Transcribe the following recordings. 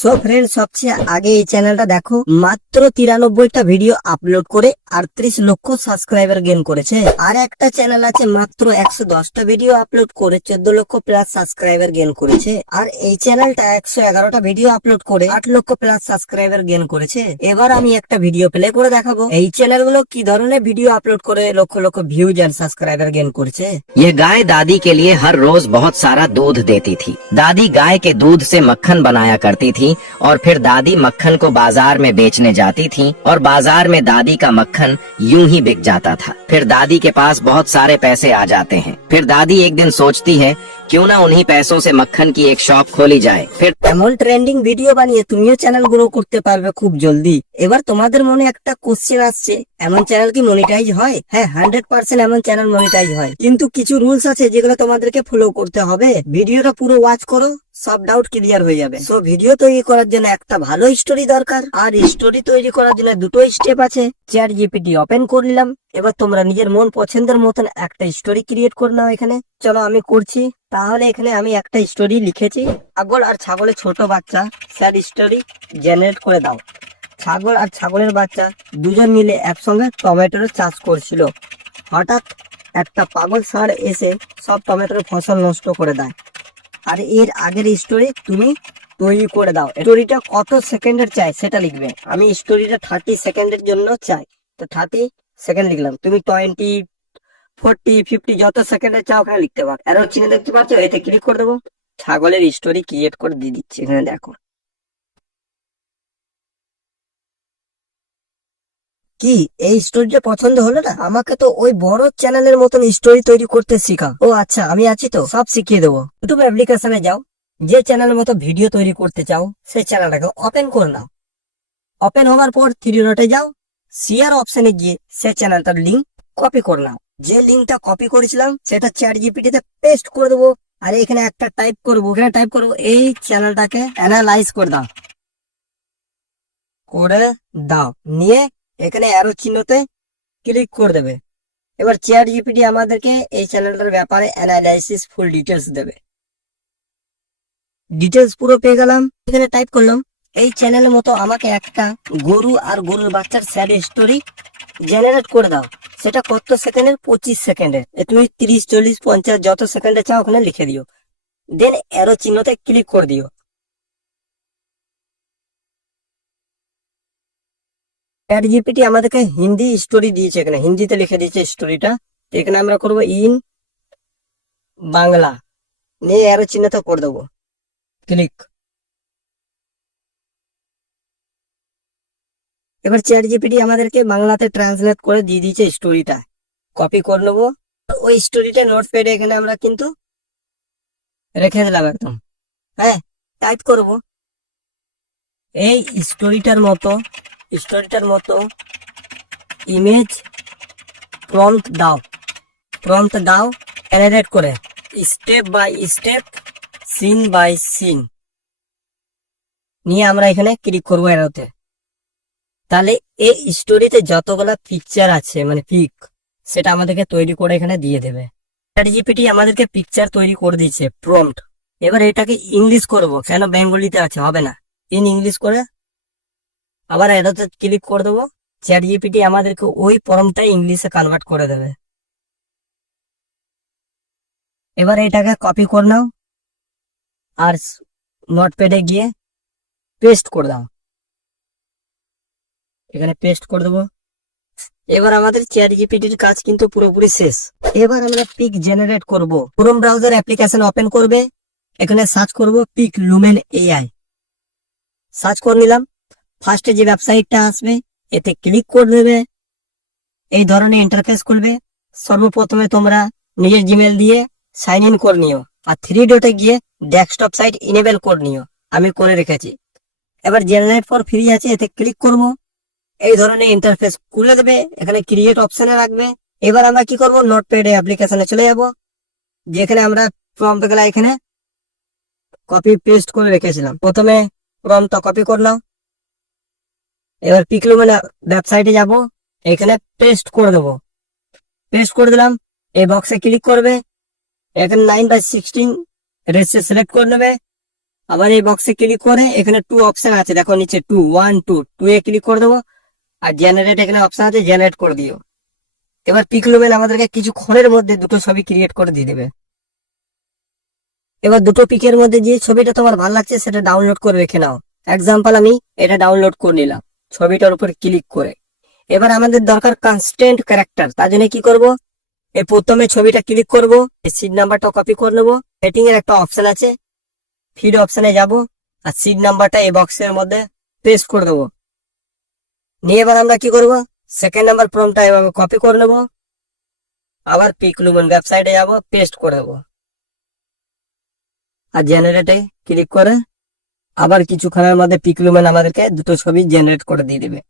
So friend, সবচেয়ে আগে এই চ্যানেলটা দেখো, মাত্র 93টা ভিডিও আপলোড করে 38 লক্ষ সাবস্ক্রাইবার গেইন করেছে। আর একটা চ্যানেল আছে মাত্র 110টা ভিডিও আপলোড করে 14 লক্ষ প্লাস সাবস্ক্রাইবার গেইন করেছে। আর এই চ্যানেলটা 111টা ভিডিও আপলোড করে 8 লক্ষ প্লাস সাবস্ক্রাইবার গেইন করেছে। এবার আমি একটা ভিডিও প্লে করে দেখাবো এই চ্যানেলগুলো কি ধরনের ভিডিও আপলোড করে লক্ষ লক্ষ ভিউজ আর সাবস্ক্রাইবার গেইন করেছে। ये गाय दादी के लिए हर रोज बहुत सारा दूध देती थी। दादी गाय के दूध से मक्खन बनाया करती थी और फिर दादी मक्खन को बाजार में बेचने जाती थी और बाजार में दादी का मक्खन यूं ही बिक जाता था। फिर दादी के पास बहुत सारे पैसे आ जाते हैं। फिर दादी एक दिन सोचती है क्यों ना उन्हीं पैसों से मक्खन की एक शॉप खोली जाए। फिर এমন ট্রেন্ডিং ভিডিও বানিয়ে তুমিও চ্যানেল গ্রো করতে পারবে খুব জলদি। এবার তোমাদের মনে একটা কোশ্চেন আসছে, এমন চ্যানেল কি মনিটাইজ হয়? হ্যাঁ, 100% এমন চ্যানেল মনিটাইজ হয়, কিন্তু কিছু রুলস আছে যেগুলো তোমাদেরকে ফলো করতে হবে। ভিডিওটা পুরো ওয়াচ করো, সব ডাউট ক্লিয়ার হয়ে যাবে। সো ভিডিও তৈরি করার জন্য একটা ভালো স্টোরি দরকার, আর স্টোরি তৈরি করার জন্য দুটো স্টেপ আছে। চ্যাট জিপিটি ওপেন করে নিলাম। এবার তোমরা নিজের মন পছন্দের মতন একটা স্টোরি ক্রিয়েট করে নাও। এখানে চলো আমি করছি। তাহলে এখানে আমি একটা স্টোরি লিখেছি, ছাগল আর ছাগলের ছোট বাচ্চা স্যার স্টোরি জেনারেট করে দাও। ছাগল আর ছাগলের বাচ্চা দুজন মিলে একসঙ্গে টমেটোর চাষ করছিল। হঠাৎ একটা পাগল ষাঁড় এসে সব টমেটোর ফসল নষ্ট করে দেয়। আর এর আগের স্টোরি তুমি তৈরি করে দাও। স্টোরিটা কত সেকেন্ডের চাই সেটা লিখবে। আমি স্টোরিটা 30 সেকেন্ডের জন্য চাই, তো 30 সেকেন্ড লিখলাম। তুমি 20, 40, 50 যত সেকেন্ডের চাও ওখানে লিখতে পারো। অ্যারো চিহ্ন দেখতে পাচ্ছ, এতে ক্লিক করে দেবো। ছাগলের স্টোরি ক্রিয়েট করে দিয়ে দিচ্ছি। এখানে দেখো কি, এই স্টোরিটা পছন্দ হলো না? আমাকে তো ওই বড় চ্যানেলের মতন স্টোরি তৈরি করতে শিখা। ও আচ্ছা, আমি আছি তো, সব শিখিয়ে দেবো। ইউটিউব অ্যাপ্লিকেশনে যাও, যে চ্যানেলের মতো ভিডিও তৈরি করতে চাও সেই চ্যানেলটাকে ওপেন করে নাও। ওপেন হওয়ার পর 3 ডটে যাও, শেয়ার অপশনে গিয়ে সেই চ্যানেলটার লিঙ্ক কপি করে নাও। যে লিঙ্কটা কপি করেছিলাম সেটা চ্যাট জিপিটিতে পেস্ট করে দেবো। আর এখানে একটা টাইপ করবো, এখানে টাইপ করবো এই চ্যানেলটাকে অ্যানালাইজ করে দাও, করে দাও। নিয়ে এখানে অ্যারো চিহ্নতে ক্লিক করে দেবে। এবার চ্যাট জিপিটি আমাদেরকে এই চ্যানেলটার ব্যাপারে অ্যানালাইসিস ফুল ডিটেলস দেবে। ডিটেলস পুরো পেয়ে গেলাম। এখানে টাইপ করলাম এই চ্যানেলের মতো আমাকে একটা গরু আর গরুর বাচ্চার স্যাড স্টোরি জেনারেট করে দাও। সেটা কত সেকেন্ডের? 25 সেকেন্ডের। তুমি 30, 40, 50 যত সেকেন্ডে চাও ওখানে লিখে দিও। দেন অ্যারো চিহ্নতে ক্লিক করে দিও। চ্যাট জিপিটি আমাদেরকে হিন্দি স্টোরি দিয়েছে, এখানে হিন্দিতে লিখে দিয়েছে স্টোরিটা। এখানে আমরা করবো ইন বাংলা, নিয়ে অ্যারো চিহ্নতে করে দেবো ক্লিক। এবার চ্যাট জিপিটি আমাদেরকে বাংলাতে ট্রান্সলেট করে দিয়ে দিয়েছে স্টোরিটা। কপি করে নেবো। ওই স্টোরিটা নোটপ্যাডে এখানে আমরা কিন্তু রেখে দিলাম একদম। হ্যাঁ, টাইপ করব এই স্টোরিটার মতো ইমেজ প্রম্পট দাও জেনারেট করে step by step, scene by scene. নিয়ে আমরা এখানে ক্লিক করবো এরোতে। তাহলে এই স্টোরিতে যতগুলা পিকচার আছে, মানে পিক, সেটা আমাদেরকে তৈরি করে এখানে দিয়ে দেবে। চ্যাট জিপিটি আমাদেরকে পিকচার তৈরি করে দিয়েছে প্রম্পট। এবার এটাকে ইংলিশ করব, কেন বেঙ্গলিতে আছে, হবে না। ইন ইংলিশ করে আবার এটাতে ক্লিক করে দেবো। চ্যাট জিপিটি আমাদেরকে ওই প্রম্পটটা ইংলিশে কনভার্ট করে দেবে। এবার এটাকে কপি করে নাও আর নোটপ্যাডে গিয়ে পেস্ট করে দাও। এখানে পেস্ট করে দেবো। এবার আমাদের চ্যাট জিপিটির কাজ কিন্তু পুরোপুরি শেষ। এবার আমরা পিক জেনারেট করব। ক্রোম ব্রাউজার অ্যাপ্লিকেশন ওপেন করবে, এখানে সার্চ করব পিক লুমেন এআই। সার্চ করে নিলাম। ফার্স্টে যে ওয়েবসাইটটা আসবে এতে ক্লিক করে দেবে। এই ধরনের ইন্টারফেস খুলবে। সর্বপ্রথমে তোমরা নিজের জিমেল দিয়ে সাইন ইন করে নিও, আর 3 ডটে গিয়ে ডেস্কটপ সাইট ইনেবল করে নিও। আমি করে রেখেছি। এবার জেনারেট ফর ফ্রি আছে, এতে ক্লিক করবো। এই ধরনের ইন্টারফেস খুলে দেবে। এখানে ক্রিয়েট অপশনে রাখবে। এবার আমরা কি করব, নোটপ্যাড অ্যাপ্লিকেশনে চলে যাব, যেখানে আমরা প্রম্পট গুলা এখানে কপি পেস্ট করে রেখেছিলাম। প্রথমে প্রম্পটটা কপি করলাম। এবার পিকলুমেন ওয়েবসাইটে যাব, এখানে পেস্ট করে দেবো। পেস্ট করে দিলাম। এই বক্সে ক্লিক করবে, এখানে 9/16 রেশিও সিলেক্ট করে নেবে আবার এই বক্সে ক্লিক করে এখানে 2 অপশন আছে, দেখো নিচে 2 1 2 2 এ ক্লিক করে দেবো। আর জেনারেট এখানে অপশন আছে, জেনারেট করে দিও। এবার পিক্লুমেন আমাদেরকে কিছুক্ষণের মধ্যে দুটো ছবি ক্রিয়েট করে দিয়ে দেবে। এবার দুটো পিকের মধ্যে যে ছবিটা তোমার ভালো লাগছে সেটা ডাউনলোড করে রেখে নাও। এক্সাম্পল আমি এটা ডাউনলোড করে নিলাম ছবিটার উপর ক্লিক করে। এবার আমাদের দরকার কনস্ট্যান্ট ক্যারেক্টার, তার জন্য কি করব, এই প্রথমে ছবিটা ক্লিক করব, সিড নাম্বারটা কপি করে নেবো। সেটিং এর একটা অপশন আছে, ফিড অপশনে যাব, আর সিড নাম্বারটা এই বক্সের মধ্যে পেস্ট করে দেবো। নিয়ে এবার আমরা কি করব, সেকেন্ড নাম্বার প্রম্পটটা এভাবে কপি করে নেবো, আবার পিক্লুমেন ওয়েবসাইটে যাব, পেস্ট করে দেবো। আর জেনারেটে ক্লিক করে আবার কিছুক্ষণের মধ্যে পিক্লুমেন আমাদেরকে দুটো ছবি জেনারেট করে দিয়ে দেবে।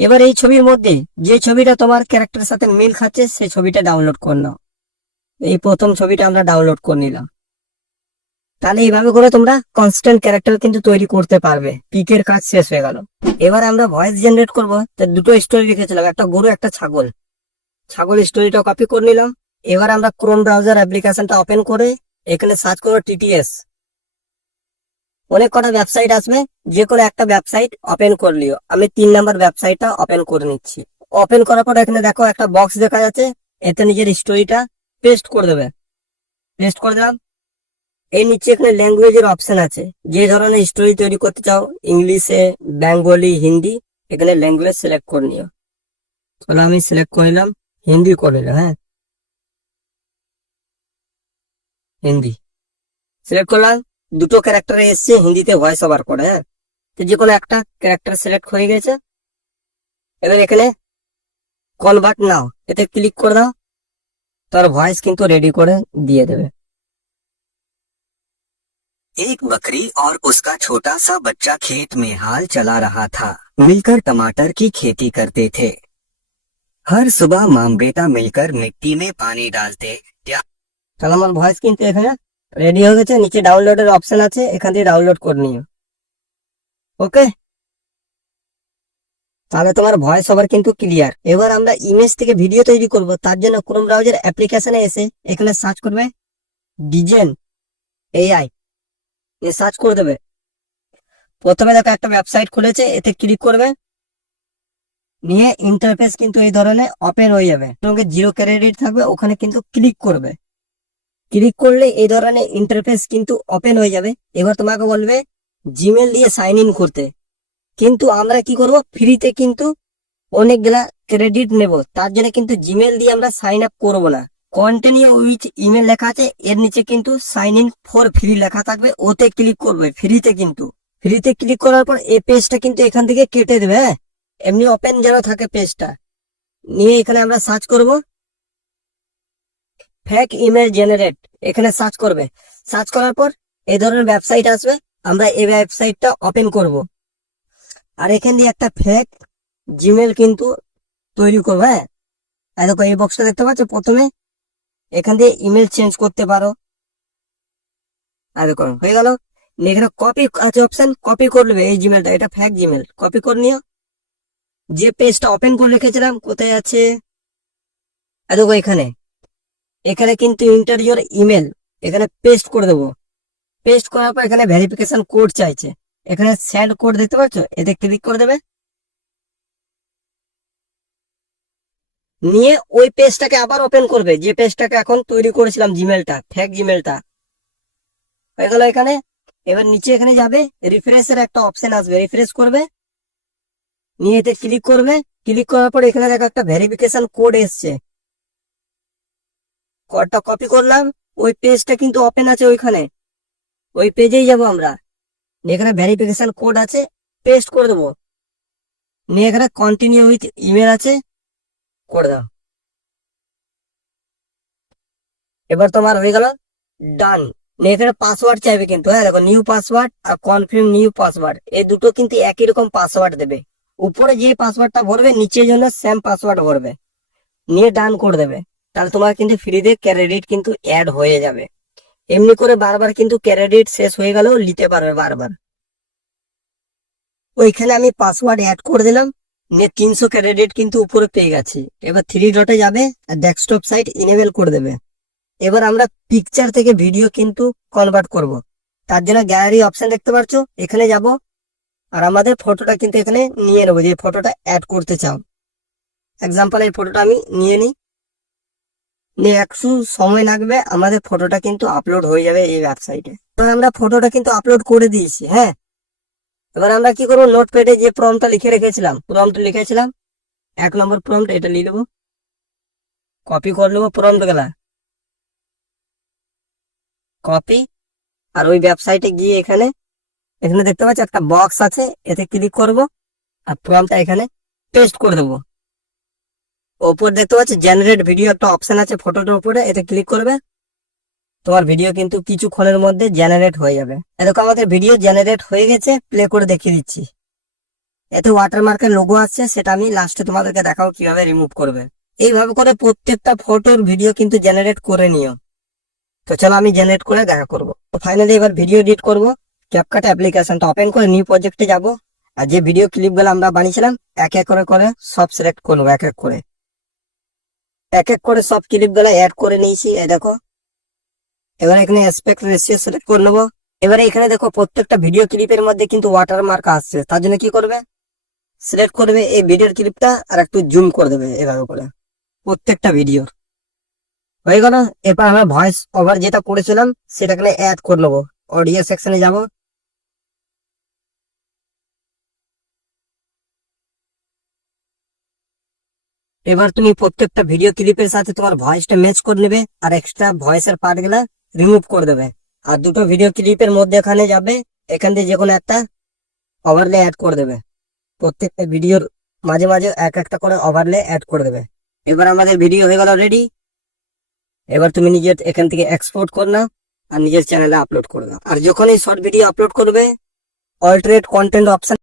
এবার এই ছবির মধ্যে যে ছবিটা তোমার ক্যারেক্টারের সাথে মিল খাচ্ছে সেই ছবিটা ডাউনলোড করে নাও। এই প্রথম ছবিটা আমরা ডাউনলোড করে নিলাম। তাহলে এইভাবে করে তোমরা কনস্ট্যান্ট ক্যারেক্টার কিন্তু তৈরি করতে পারবে। পিকের কাজ শেষ হয়ে গেল। এবার আমরা ভয়েস জেনারেট করবো। দুটো স্টোরি লিখেছিলাম, একটা গরু একটা ছাগল। ছাগল স্টোরিটা কপি করে নিলাম। এবার আমরা ক্রোম ব্রাউজার অ্যাপ্লিকেশনটা ওপেন করে এখানে সার্চ করবো টিটিএস। অনেক কটা ওয়েবসাইট আসবে, যে কোনো একটা ওয়েবসাইট ওপেন করলিও। আমি 3 নাম্বার ওয়েবসাইটটা ওপেন করে নিচ্ছি। ওপেন করার পর এখানে দেখো একটা বক্স দেখা যাচ্ছে, এতে নিজের স্টোরিটা পেস্ট করে দেবে। পেস্ট করে দিলাম। এই নিচে এখানে ল্যাঙ্গুয়েজের অপশন আছে, যে ধরনের স্টোরি তৈরি করতে চাও, ইংলিশে, বেঙ্গলি, হিন্দি, এখানে ল্যাঙ্গুয়েজ সিলেক্ট করে নিও। তাহলে আমি সিলেক্ট করে নিলাম, হিন্দি করে নিলাম। হ্যাঁ, হিন্দি সিলেক্ট করলাম। দুটো ক্যারেক্টারে এসছে হিন্দিতে ভয়েস ওভার করে। হ্যাঁ, তো যে কোনো একটা ক্যারেক্টার সিলেক্ট হয়ে গেছে। এবার এখানে কনভার্ট নাও, এতে ক্লিক করে দাও, তার ভয়েস কিন্তু রেডি করে দিয়ে দেবে। एक बकरी और उसका छोटा सा बच्चा खेत में हाल चला रहा था। मिलकर टमाटर की खेती करते थे। हर सुबह माम बेटा मिलकर मिट्टी में पानी डालते। তাহলে আমার ভয়েস কিন্তু এখানে রেডি হয়ে গেছে। নিচে ডাউনলোডের অপশন আছে, এখান থেকে ডাউনলোড করে নিও। ওকে, তাহলে তোমার ভয়েস ওভার কিন্তু ক্লিয়ার। এবার আমরা ইমেজ থেকে ভিডিও তৈরি করব, তার জন্য ক্রোম ব্রাউজার অ্যাপ্লিকেশনে এসে এখানে সার্চ করবে ডিজেন এআই, এ সার্চ করে দেবে। প্রথমে দেখো একটা ওয়েবসাইট খুলেছে, এতে ক্লিক করবে। নিয়ে ইন্টারফেস কিন্তু এই ধরনের ওপেন হয়ে যাবে, সঙ্গে 0 ক্রেডিট থাকবে, ওখানে কিন্তু ক্লিক করবে। ক্লিক করলে এই ধরনের ইন্টারফেস কিন্তু ওপেন হয়ে যাবে। এবার তোমাকে বলবে জিমেল দিয়ে সাইন ইন করতে, কিন্তু আমরা কি করব, ফ্রিতে কিন্তু অনেকগুলা ক্রেডিট নেব, তার জন্য কিন্তু জিমেল দিয়ে আমরা সাইন আপ করবো না। কন্টিনিউ উইথ ইমেল লেখা আছে, এর নিচে কিন্তু সাইন ইন ফর ফ্রি লেখা থাকবে, ওতে ক্লিক করবে ফ্রিতে। কিন্তু ফ্রিতে ক্লিক করার পর এই পেজটা কিন্তু এখান থেকে কেটে দেবে। হ্যাঁ, এমনি ওপেন যেন থাকে পেজটা। নিয়ে এখানে আমরা সার্চ করব ফেক ইমেল জেনারেট, এখানে সার্চ করবে। সার্চ করার পর এই ধরনের ওয়েবসাইট আসবে, আমরা এই ওয়েবসাইটটা ওপেন করব। আর এখান দিয়ে একটা ফেক জিমেল কিন্তু তৈরি করবো। হ্যাঁ, আর দেখো এই বক্সটা দেখতে পাচ্ছ, প্রথমে এখান দিয়ে ইমেল চেঞ্জ করতে পারো। আর দেখো হয়ে গেল। এখানে কপি আছে অপশন, কপি করে নেবে এই জিমেলটা, এটা ফেক জিমেল, কপি করে নিও। যে পেজটা ওপেন করে রেখেছিলাম কোথায় আছে, আর দেখো এখানে, এখানে কিন্তু ইন্টার ইওর ইমেল, এখানে পেস্ট করে দেবো। পেস্ট করার পর এখানে ভেরিফিকেশন কোড চাইছে, এখানে সেন্ড কোড দেখতে পাচ্ছ, এতে ক্লিক করে দেবে। নিয়ে ওই পেজটাকে আবার ওপেন করবে, যে পেজটাকে এখন তৈরি করেছিলাম, জিমেলটা, ফেক জিমেলটা হয়ে গেল এখানে। এবার নিচে এখানে যাবে, রিফ্রেশের একটা অপশন আসবে, রিফ্রেশ করবে। নিয়ে এতে ক্লিক করবে। ক্লিক করার পর এখানে দেখো একটা ভেরিফিকেশন কোড এসছে, কোডটা কপি করলাম। ওই পেজটা কিন্তু ওপেন আছে ওইখানে, ওই পেজেই যাব আমরা। এখানে ভেরিফিকেশন কোড আছে, পেস্ট করে দেবো। নিয়ে এখানে কন্টিনিউ উইথ ইমেল আছে, করে দাও। এবার তোমার হয়ে গেল ডান। এখানে পাসওয়ার্ড চাইবে কিন্তু। হ্যাঁ, দেখো নিউ পাসওয়ার্ড আর কনফার্ম নিউ পাসওয়ার্ড, এই দুটো কিন্তু একই রকম পাসওয়ার্ড দেবে। উপরে যে পাসওয়ার্ডটা ভরবে, নিচের জন্য সেম পাসওয়ার্ড ভরবে। নিয়ে ডান করে দেবে। তাহলে তোমার কিন্তু ফ্রিতে ক্রেডিট কিন্তু অ্যাড হয়ে যাবে। এমনি করে বারবার কিন্তু ক্রেডিট শেষ হয়ে গেলেও নিতে পারবে বারবার। ওইখানে আমি পাসওয়ার্ড অ্যাড করে দিলাম, নিয়ে 300 ক্রেডিট কিন্তু উপরে পেয়ে গেছি। এবার 3 ডটে যাবে আর ডেস্কটপ সাইট ইনেবল করে দেবে। এবার আমরা পিকচার থেকে ভিডিও কিন্তু কনভার্ট করব। তার জন্য গ্যালারি অপশন দেখতে পাচ্ছ, এখানে যাব আর আমাদের ফটোটা কিন্তু এখানে নিয়ে নেবো, যে ফটোটা অ্যাড করতে চাও। এক্সাম্পল এই ফটোটা আমি নিয়ে নিই, নিয়ে একটু সময় লাগবে, আমাদের ফটোটা কিন্তু আপলোড হয়ে যাবে এই ওয়েবসাইটে। এবার আমরা ফটোটা কিন্তু আপলোড করে দিয়েছি। হ্যাঁ, এবার আমরা কি করবো, নোটপ্যাডে যে প্রম্পটটা লিখে রেখেছিলাম, এক নম্বর প্রম্পট এটা নিয়ে নেবো, কপি করে নেবো প্রম্পট গুলা, কপি। আর ওই ওয়েবসাইটে গিয়ে এখানে এখানে দেখতে পাচ্ছি একটা বক্স আছে, এতে ক্লিক করব আর প্রম্পটটা এখানে পেস্ট করে দেবো। ওপর দেখতে পাচ্ছি জেনারেট ভিডিও একটা অপশন আছে ফটোটার উপরে, এতে ক্লিক করবে, তোমার ভিডিও কিন্তু কিছুক্ষণের মধ্যে জেনারেট হয়ে যাবে। এরকম আমাদের ভিডিও জেনারেট হয়ে গেছে, প্লে করে দেখিয়ে দিচ্ছি। এতে ওয়াটারমার্কের লোগো আসছে, সেটা আমি লাস্টে তোমাদেরকে দেখাবো কিভাবে রিমুভ করবে। এইভাবে করে প্রত্যেকটা ফটোর ভিডিও কিন্তু জেনারেট করে নিও। তো চলো আমি জেনারেট করে দেখা করবো। তো ফাইনালি এবার ভিডিও এডিট করব। ক্যাপকাট অ্যাপ্লিকেশনটা ওপেন করে নিউ প্রজেক্টে যাব, আর যে ভিডিও ক্লিপগুলো আমরা বানিয়েছিলাম এক এক করে সব সিলেক্ট করবো, এক এক করে সব ক্লিপগুলো অ্যাড করে নিয়েছি। এই দেখো, এবার এখানে অ্যাসপেক্ট রেশিও সিলেক্ট করে নেবো। এবারে এখানে দেখো প্রত্যেকটা ভিডিও ক্লিপের মধ্যে কিন্তু ওয়াটারমার্ক আসছে, তার জন্য কি করবে, সিলেক্ট করবে এই ভিডিওর ক্লিপটা আর একটু জুম করে দেবে এভাবে করে প্রত্যেকটা ভিডিওর। হয়ে গেল। এরপর আমরা ভয়েস ওভার যেটা করেছিলাম সেটাকে অ্যাড করে নেবো। অডিও সেকশনে যাব, এবার তুমি প্রত্যেকটা ভিডিও ক্লিপের সাথে তোমার ভয়েসটা ম্যাচ করে নেবে আর এক্সট্রা ভয়েসের পার্ট গুলা রিমুভ করে দেবে। আর দুটো ভিডিও ক্লিপের মধ্যে এখানে যাবে, এখান থেকে যে কোনো একটা ওভারলে অ্যাড করে দেবে। প্রত্যেকটা ভিডিওর মাঝে মাঝে এক একটা করে ওভারলে অ্যাড করে দেবে। এবার আমাদের ভিডিও হয়ে গেল রেডি। এবার তুমি নিজের এখান থেকে এক্সপোর্ট কর নাও আর নিজের চ্যানেলে আপলোড করে দাও। আর যখন এই শর্ট ভিডিও আপলোড করবে, অল্টারনেট কন্টেন্ট অপশন